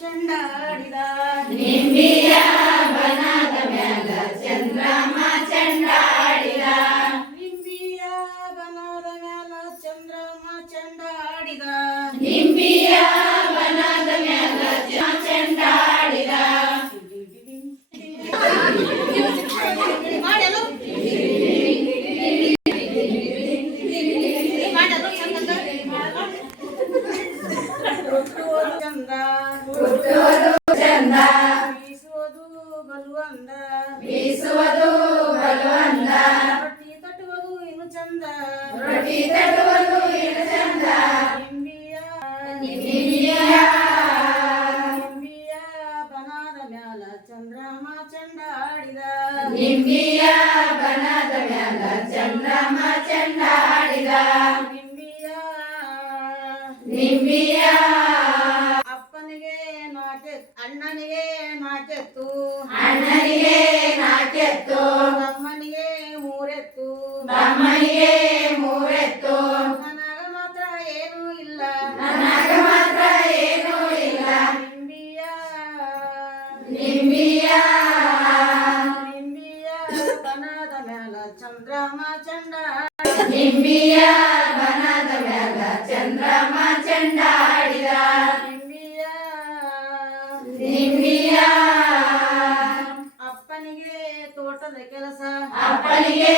ಚಂಡಾಡಿದ ನಿಂಬಿಯ ಬನದ ಮ್ಯಾಲ ಚಂದ್ರಮ ಚಂಡಾಡಿದ ನಿಂಬಿಯ ಬನದ ಮ್ಯಾಲ ಚಂದ್ರಮ ಚಂಡಾಡಿದ ನಿಂಬಿಯ ಬನದ ಮ್ಯಾಲ ಚಂಡಾಡಿದ ಮಾಡಲು ಮಾಡಲು ಚಂದ ಹುಟ್ಟುವುದು ಚಂದ ಹುಟ್ಟುವುದು ಚಂದ ಬೀಸುವುದು ಬಲುವಂದ ಬೀಸುವುದು ಬಲವಂದ ರೊಟ್ಟಿ ತಟ್ಟುವುದು ಇನ್ನು ಚಂದ ರೊಟ್ಟಿ ತಟ್ಟುವುದು ಇನ್ನು ಚಂದ ನಿಂಬಿಯ ನಿಂಬಿಯ ನಿಂಬಿಯ ಬನದ ಮ್ಯಾಲ ಚಂದ್ರಮ ಚಂಡಾಡಿದ ನಿಂಬಿಯ ಬನದ ಮ್ಯಾಲ ಚಂದ್ರಮ ಚಂಡಾಡಿದ ನಿಂಬಿಯ ನಿಂಬಿಯ ಅಪ್ಪನಿಗೆ ಅಣ್ಣನಿಗೆ ನಾಕೆತ್ತು ಅಣ್ಣನಿಗೆ ನಾಕೆತ್ತು ತಮ್ಮನಿಗೆ ಮೂರೆತ್ತು ತಮ್ಮನಿಗೆ ಮೂರೆತ್ತು ನನಗ ಮಾತ್ರ ಏನೂ ಇಲ್ಲ ನನಗ ಮಾತ್ರ ಏನೂ ಇಲ್ಲ ನಿಂಬಿಯ ನಿಂಬಿಯ ನಿಂಬಿಯ ಬನದ ಮ್ಯಾಲ ಚಂದ್ರಮ ಚಂಡ ನಿಂಬಿಯ ಬನದ ಮ್ಯಾಲ ಚಂದ್ರಮ ಚಂಡಾಡಿದ ನಿಂಬಿಯ ನಿಂಬಿಯ ಅಪ್ಪನಿಗೆ ತೋಟದ ಕೆಲಸ ಅಪ್ಪನಿಗೆ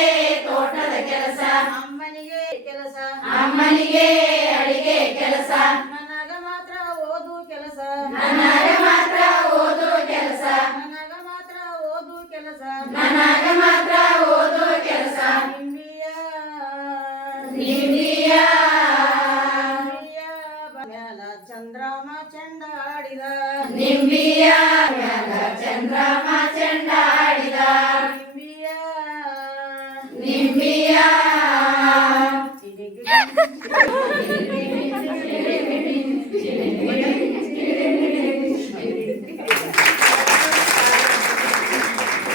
ತೋಟದ ಕೆಲಸ ಅಮ್ಮನಿಗೆ ಕೆಲಸ ಅಮ್ಮನಿಗೆ ಅಡಿಗೆ ಕೆಲಸ ನನಗ ಮಾತ್ರ ಓದು ಕೆಲಸ ನನಗ ಮಾತ್ರ ಓದು ಕೆಲಸ ನನಗ ಮಾತ್ರ ಓದು ಕೆಲಸ ನನಗ ಮಾತ್ರ ಓದು ಕೆಲಸ ನಿಂಬಿಯ ನಿಂಬಿಯ ನಿಂಬಿಯ ಮ್ಯಾಲ ಚಂದ್ರಮ ಚಂಡಾಡಿದ ನಿಂಬಿಯ ಮ್ಯಾಲ ಚಂದ್ರಮ ಚಂಡಾಡಿದ ನಿಂಬಿಯ ನಿಂಬಿಯ ಸಿಡಿಗಿಡಿ